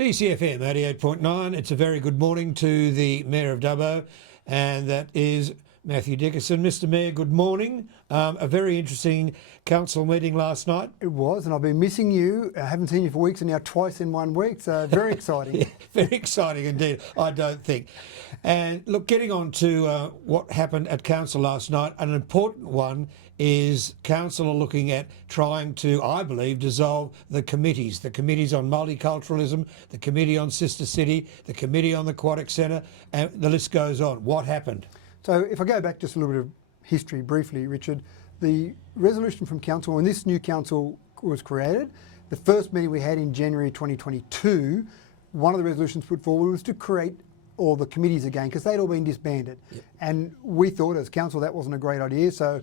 DCFM 88.9. It's a very good morning to the Mayor of Dubbo, and that is Matthew Dickerson. Mr Mayor, good morning. A very interesting council meeting last night. It was, and I've been missing you. I haven't seen you for weeks, and now twice in 1 week, so very exciting. Yeah, very exciting indeed, I don't think. And look, getting on to what happened at council last night, an important one is council are looking at trying to, I believe, dissolve the committees on multiculturalism, the committee on Sister City, the committee on the Aquatic Centre, and the list goes on. What happened? So if I go back just a little bit of history briefly, Richard, the resolution from council, when this new council was created, the first meeting we had in January 2022, one of the resolutions put forward was to create all the committees again because they'd all been disbanded. Yep. And we thought as council that wasn't a great idea, so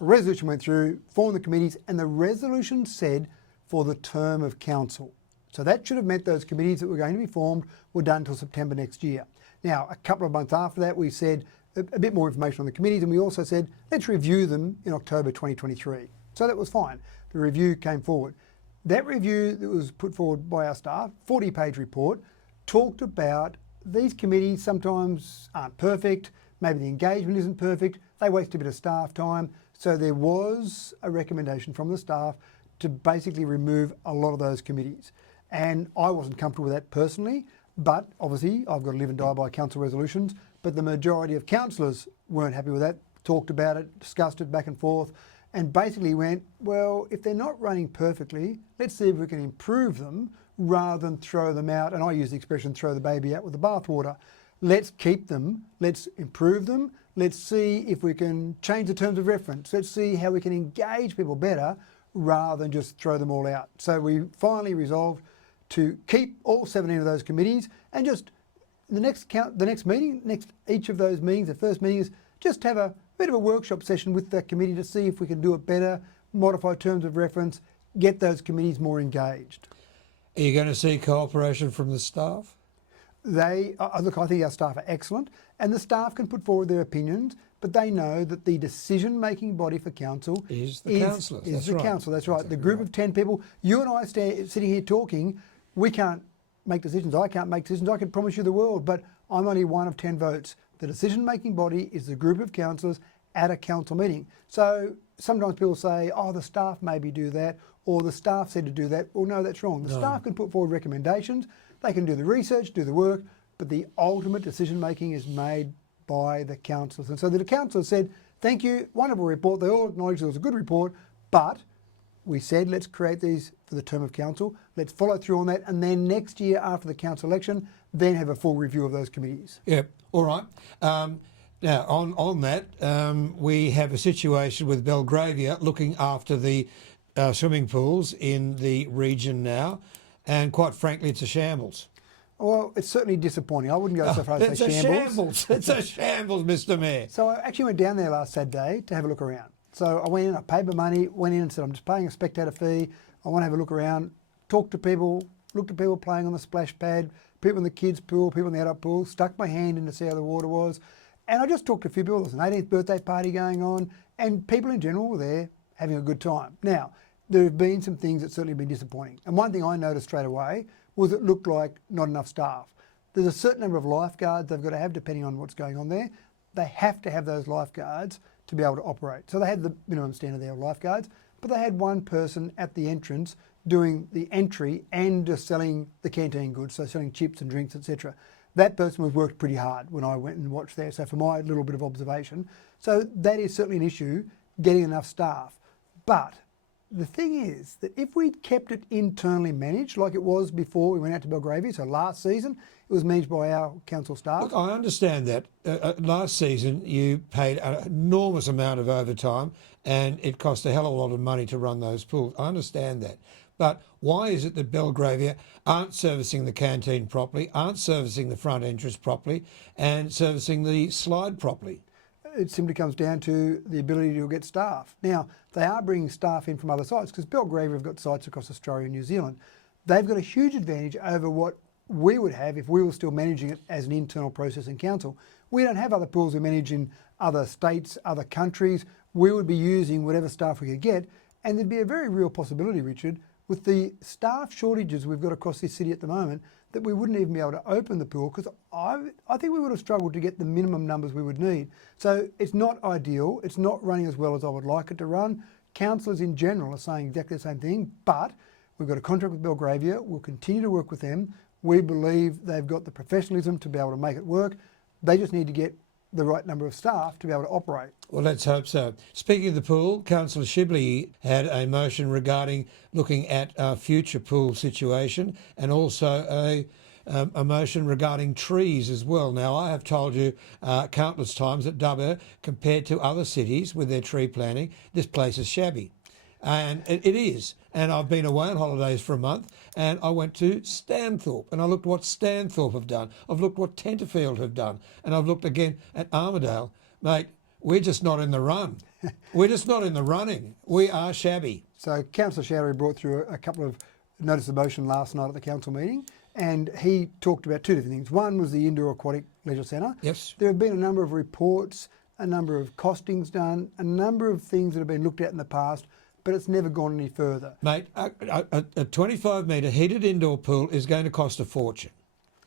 a resolution went through, formed the committees, and the resolution said for the term of council. So that should have meant those committees that were going to be formed were done until September next year. Now, a couple of months after that, we said a bit more information on the committees, and we also said, let's review them in October 2023. So that was fine. The review came forward. That review that was put forward by our staff, 40-page report, talked about these committees sometimes aren't perfect, maybe the engagement isn't perfect, they waste a bit of staff time. So there was a recommendation from the staff to basically remove a lot of those committees. And I wasn't comfortable with that personally, but obviously I've got to live and die by council resolutions. But the majority of councillors weren't happy with that, talked about it, discussed it back and forth, and basically went, well, if they're not running perfectly, let's see if we can improve them rather than throw them out. And I use the expression, throw the baby out with the bathwater. Let's keep them, let's improve them, let's see if we can change the terms of reference, let's see how we can engage people better rather than just throw them all out. So we finally resolved to keep all 17 of those committees and just each of those meetings, the first meeting is just have a bit of a workshop session with that committee to see if we can do it better, modify terms of reference, get those committees more engaged. Are you going to see cooperation from the staff? Look, I think our staff are excellent, and the staff can put forward their opinions, but they know that the decision-making body for council is the councillors. Is the council. That's right. The group of 10 people. You and I sitting here talking. We can't make decisions. I can't make decisions. I can promise you the world, but I'm only one of 10 votes. The decision-making body is the group of councillors at a council meeting. So sometimes people say, oh, the staff maybe do that, or the staff said to do that. Well, no, that's wrong. The staff can put forward recommendations. They can do the research, do the work, but the ultimate decision-making is made by the councillors. And so the councillors said, thank you, wonderful report. They all acknowledged it was a good report, but we said, let's create these for the term of council. Let's follow through on that. And then next year after the council election, then have a full review of those committees. Yeah, all right. Now, on that, we have a situation with Belgravia looking after the swimming pools in the region now. And quite frankly, it's a shambles. Well, it's certainly disappointing. I wouldn't go so far as to say shambles. It's a shambles, Mr Mayor. So I actually went down there last Saturday to have a look around. So I went in, I paid my money, went in and said, I'm just paying a spectator fee. I want to have a look around, talk to people, look at people playing on the splash pad, people in the kids' pool, people in the adult pool, stuck my hand in to see how the water was. And I just talked to a few people. There was an 18th birthday party going on, and people in general were there having a good time. Now, there have been some things that certainly have been disappointing. And one thing I noticed straight away was it looked like not enough staff. There's a certain number of lifeguards they've got to have depending on what's going on there. They have to have those lifeguards to be able to operate. So they had the minimum standard there of lifeguards, but they had one person at the entrance doing the entry and just selling the canteen goods, so selling chips and drinks, etc. That person was worked pretty hard when I went and watched there, so for my little bit of observation. So that is certainly an issue, getting enough staff. But the thing is that if we'd kept it internally managed like it was before we went out to Belgravia, so last season it was managed by our council staff. Look, I understand that. Last season you paid an enormous amount of overtime and it cost a hell of a lot of money to run those pools. I understand that. But why is it that Belgravia aren't servicing the canteen properly, aren't servicing the front entrance properly and servicing the slide properly? It simply comes down to the ability to get staff. Now, they are bringing staff in from other sites because Belgravia have got sites across Australia and New Zealand. They've got a huge advantage over what we would have if we were still managing it as an internal process in council. We don't have other pools we manage in other states, other countries. We would be using whatever staff we could get, and there'd be a very real possibility, Richard, with the staff shortages we've got across this city at the moment, that we wouldn't even be able to open the pool because I think we would have struggled to get the minimum numbers we would need. So it's not ideal. It's not running as well as I would like it to run. Councillors in general are saying exactly the same thing, but we've got a contract with Belgravia. We'll continue to work with them. We believe they've got the professionalism to be able to make it work. They just need to get the right number of staff to be able to operate. Well, let's hope so. Speaking of the pool, Councillor Shibley had a motion regarding looking at our future pool situation and also a motion regarding trees as well. Now, I have told you countless times that Dubbo, compared to other cities with their tree planting, this place is shabby. And it is. And I've been away on holidays for a month and I went to Stanthorpe and I looked what Stanthorpe have done. I've looked what Tenterfield have done. And I've looked again at Armidale. Mate, we're just not in the run. We're just not in the running. We are shabby. So Councillor Showery brought through a couple of notice of motion last night at the council meeting and he talked about two different things. One was the Indoor Aquatic Leisure Centre. Yes. There have been a number of reports, a number of costings done, a number of things that have been looked at in the past, but it's never gone any further. Mate, a 25 metre heated indoor pool is going to cost a fortune.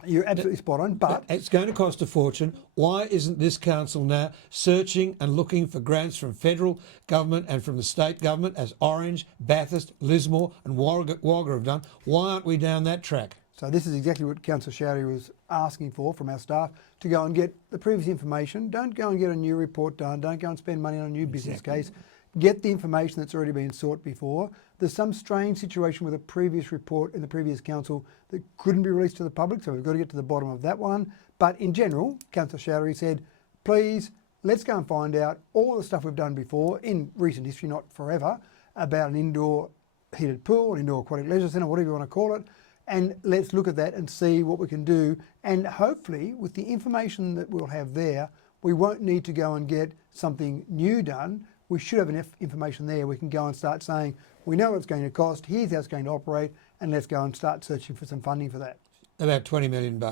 You're absolutely spot on, but it's going to cost a fortune. Why isn't this council now searching and looking for grants from federal government and from the state government as Orange, Bathurst, Lismore and Wagga have done? Why aren't we down that track? So this is exactly what Councillor Showery was asking for from our staff, to go and get the previous information. Don't go and get a new report done. Don't go and spend money on a new business case. Get the information that's already been sought before. There's some strange situation with a previous report in the previous council that couldn't be released to the public, so we've got to get to the bottom of that one. But in general, Councillor Showery said, please, let's go and find out all the stuff we've done before in recent history, not forever, about an indoor heated pool, an indoor aquatic leisure centre, whatever you want to call it, and let's look at that and see what we can do. And hopefully, with the information that we'll have there, we won't need to go and get something new done. We should have enough information there. We can go and start saying, we know what it's going to cost, here's how it's going to operate, and let's go and start searching for some funding for that. About $20 million.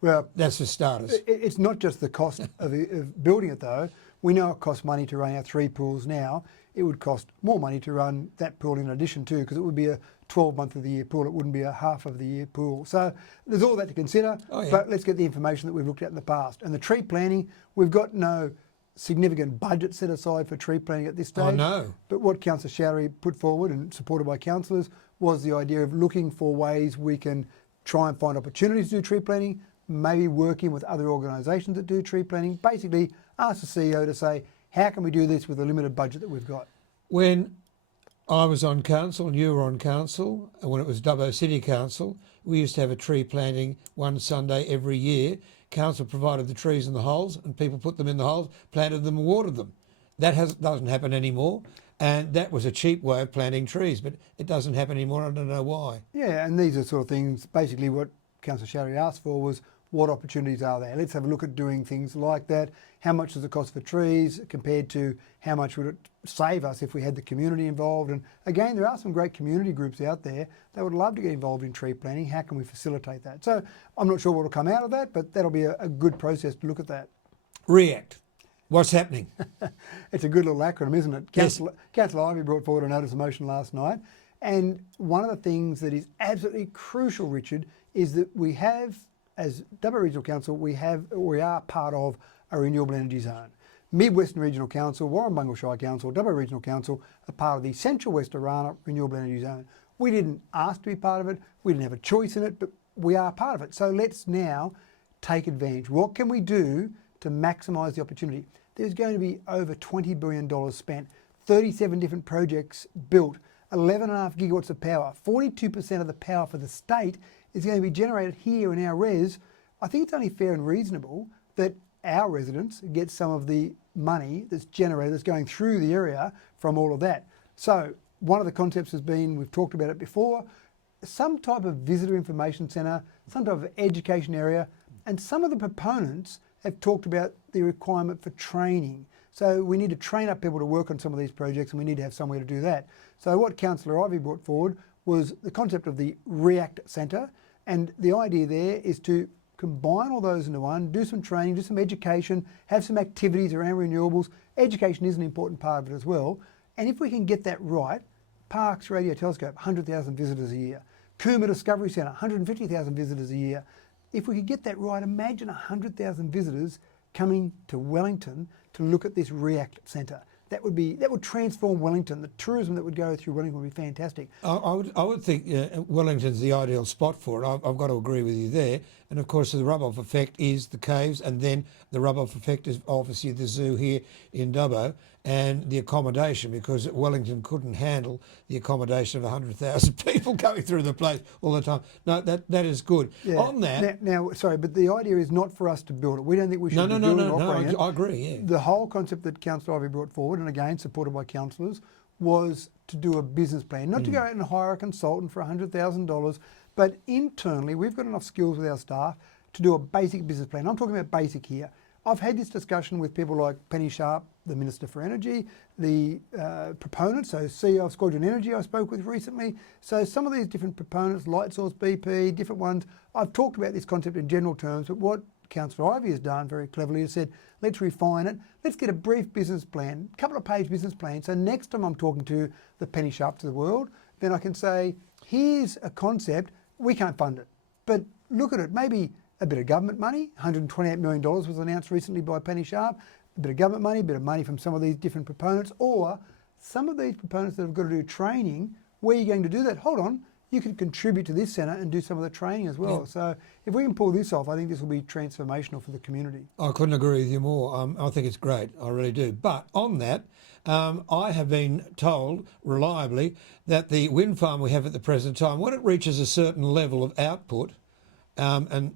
Well, that's for starters. It's not just the cost of building it though. We know it costs money to run our 3 pools now. It would cost more money to run that pool in addition too, because it would be a 12-month of the year pool. It wouldn't be a half of the year pool. So there's all that to consider, but let's get the information that we've looked at in the past. And the tree planting, we've got no significant budget set aside for tree planting at this stage. Oh, no. But what Councillor Showery put forward and supported by councillors was the idea of looking for ways we can try and find opportunities to do tree planting, maybe working with other organisations that do tree planting. Basically, ask the CEO to say, how can we do this with a limited budget that we've got? When I was on council and you were on council, and when it was Dubbo City Council, we used to have a tree planting one Sunday every year. Council provided the trees in the holes and people put them in the holes, planted them and watered them. That doesn't happen anymore. And that was a cheap way of planting trees, but it doesn't happen anymore. I don't know why. Yeah, and these are sort of things, basically what Councillor Showery asked for was, what opportunities are there? Let's have a look at doing things like that. How much does it cost for trees compared to how much would it save us if we had the community involved? And again, there are some great community groups out there that would love to get involved in tree planting. How can we facilitate that? So I'm not sure what will come out of that, but that'll be a good process to look at that. REACT. What's happening? It's a good little acronym, isn't it? Yes. Councillor Ivey brought forward a notice of motion last night. And one of the things that is absolutely crucial, Richard, is that we have, as Dubbo Regional Council, we are part of a renewable energy zone. Mid-Western Regional Council, Warrumbungle Shire Council, Dubbo Regional Council are part of the Central West Arana Renewable Energy Zone. We didn't ask to be part of it, we didn't have a choice in it, but we are part of it. So let's now take advantage. What can we do to maximise the opportunity? There's going to be over $20 billion spent, 37 different projects built, 11.5 gigawatts of power, 42% of the power for the state is going to be generated here in our res. I think it's only fair and reasonable that our residents get some of the money that's generated, that's going through the area from all of that. So one of the concepts has been, we've talked about it before, some type of visitor information centre, some type of education area, and some of the proponents have talked about the requirement for training. So we need to train up people to work on some of these projects and we need to have somewhere to do that. So what Councillor Ivey brought forward was the concept of the REACT Centre, and the idea there is to combine all those into one, do some training, do some education, have some activities around renewables. Education is an important part of it as well. And if we can get that right, Parkes Radio Telescope, 100,000 visitors a year. Cooma Discovery Centre, 150,000 visitors a year. If we could get that right, imagine 100,000 visitors coming to Wellington to look at this REACT Centre. That would transform Wellington. The tourism that would go through Wellington would be fantastic. I would think Wellington's the ideal spot for it. I've got to agree with you there. And of course, the rub-off effect is the caves, and then the rub-off effect is obviously the zoo here in Dubbo and the accommodation, because Wellington couldn't handle the accommodation of 100,000 people going through the place all the time. No, that is good. Yeah. On that, now, sorry, but the idea is not for us to build it. We don't think we should build it or operate it. I agree. Yeah. The whole concept that Councillor Ivey brought forward, and again supported by councillors, was to do a business plan, not to go out and hire a consultant for $100,000, but internally we've got enough skills with our staff to do a basic business plan. I'm talking about basic here. I've had this discussion with people like Penny Sharp, the Minister for Energy, the proponents, so CEO of Squadron Energy I spoke with recently. So some of these different proponents, Lightsource, BP, different ones, I've talked about this concept in general terms, but what Councillor Ivey has done very cleverly is said, let's refine it, let's get a brief business plan, couple of page business plan, so next time I'm talking to the Penny Sharps of the world, then I can say, here's a concept, we can't fund it, but look at it, maybe a bit of government money, $128 million was announced recently by Penny Sharp, a bit of government money, a bit of money from some of these different proponents, or some of these proponents that have got to do training, where are you going to do that? Hold on, you can contribute to this centre and do some of the training as well. Yeah. So if we can pull this off, I think this will be transformational for the community. I couldn't agree with you more. I think it's great, I really do. But on that, I have been told reliably that the wind farm we have at the present time, when it reaches a certain level of output, and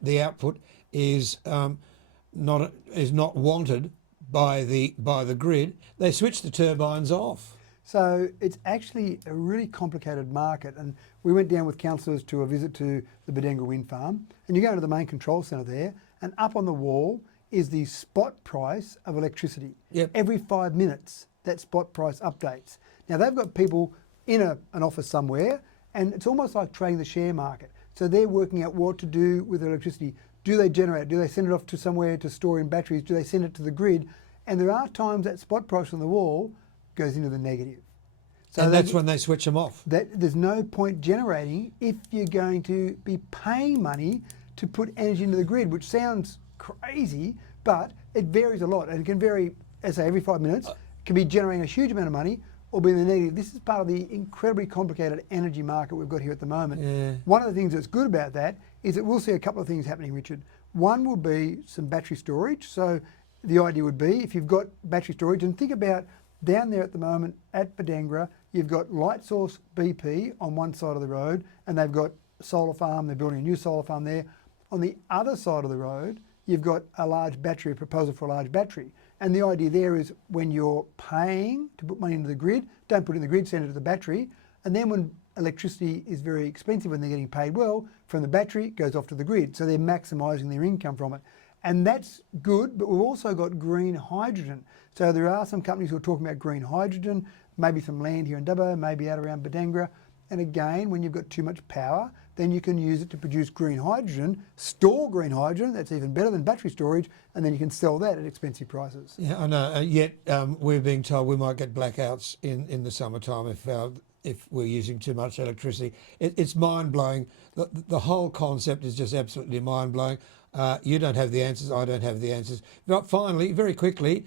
the output is not wanted by the grid, they switch the turbines off. So it's actually a really complicated market, and we went down with councillors to a visit to the Badenga wind farm, and you go to the main control centre there, and up on the wall is the spot price of electricity. Yep. Every 5 minutes, that spot price updates. Now they've got people in an office somewhere, and it's almost like trading the share market. So they're working out what to do with electricity. Do they generate? Do they send it off to somewhere to store in batteries? Do they send it to the grid? And there are times that spot price on the wall goes into the negative. So and that's when they switch them off. There's no point generating if you're going to be paying money to put energy into the grid, which sounds crazy, but it varies a lot. And it can vary, as I say, every 5 minutes. It can be generating a huge amount of money or be in the negative. This is part of the incredibly complicated energy market we've got here at the moment. Yeah. One of the things that's good about that is that we'll see a couple of things happening, Richard. One will be some battery storage. So the idea would be if you've got battery storage, and think about down there at the moment at Badenga, you've got Lightsource BP on one side of the road, and they've got a solar farm, they're building a new solar farm there. On the other side of the road, you've got a large battery, a proposal for a large battery. And the idea there is when you're paying to put money into the grid, don't put it in the grid, send it to the battery. And then when electricity is very expensive and they're getting paid well, from the battery it goes off to the grid. So they're maximising their income from it. And that's good, but we've also got green hydrogen. So there are some companies who are talking about green hydrogen, maybe some land here in Dubbo, maybe out around Badenga. And again, when you've got too much power, then you can use it to produce green hydrogen, store green hydrogen, that's even better than battery storage, and then you can sell that at expensive prices. Yeah, I know, yet we're being told we might get blackouts in the summertime if we're using too much electricity. It's mind-blowing. The whole concept is just absolutely mind-blowing. You don't have the answers, I don't have the answers. But finally, very quickly,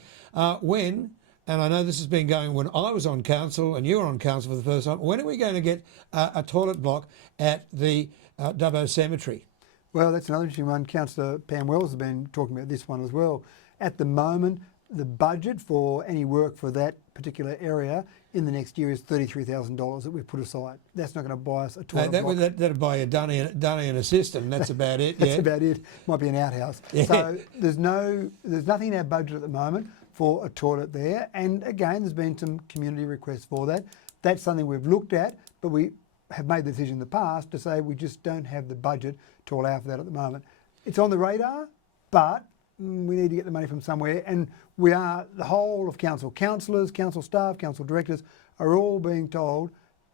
and I know this has been going when I was on council and you were on council for the first time, when are we going to get a toilet block at the Dubbo Cemetery? Well, that's another interesting one. Councillor Pam Wells has been talking about this one as well. At the moment, the budget for any work for that particular area in the next year is $33,000 that we've put aside. That's not going to buy us a toilet block. That'll buy a dunny and a system. That's about it. That's about it. Might be an outhouse. Yeah. So there's nothing in our budget at the moment for a toilet there. And again, there's been some community requests for that. That's something we've looked at, but we have made the decision in the past to say we just don't have the budget to allow for that at the moment. It's on the radar, but we need to get the money from somewhere. And the whole of council, councillors, council staff, council directors are all being told,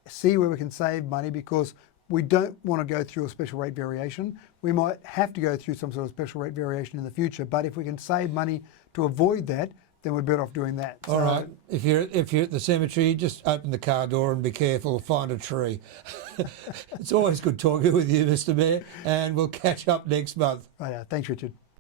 see where we can save money, because we don't want to go through a special rate variation. We might have to go through some sort of special rate variation in the future, but if we can save money to avoid that, then we're better off doing that. All right. If you're at the cemetery, just open the car door and be careful. Find a tree. It's always good talking with you, Mr. Mayor, and we'll catch up next month. Right, thanks, Richard.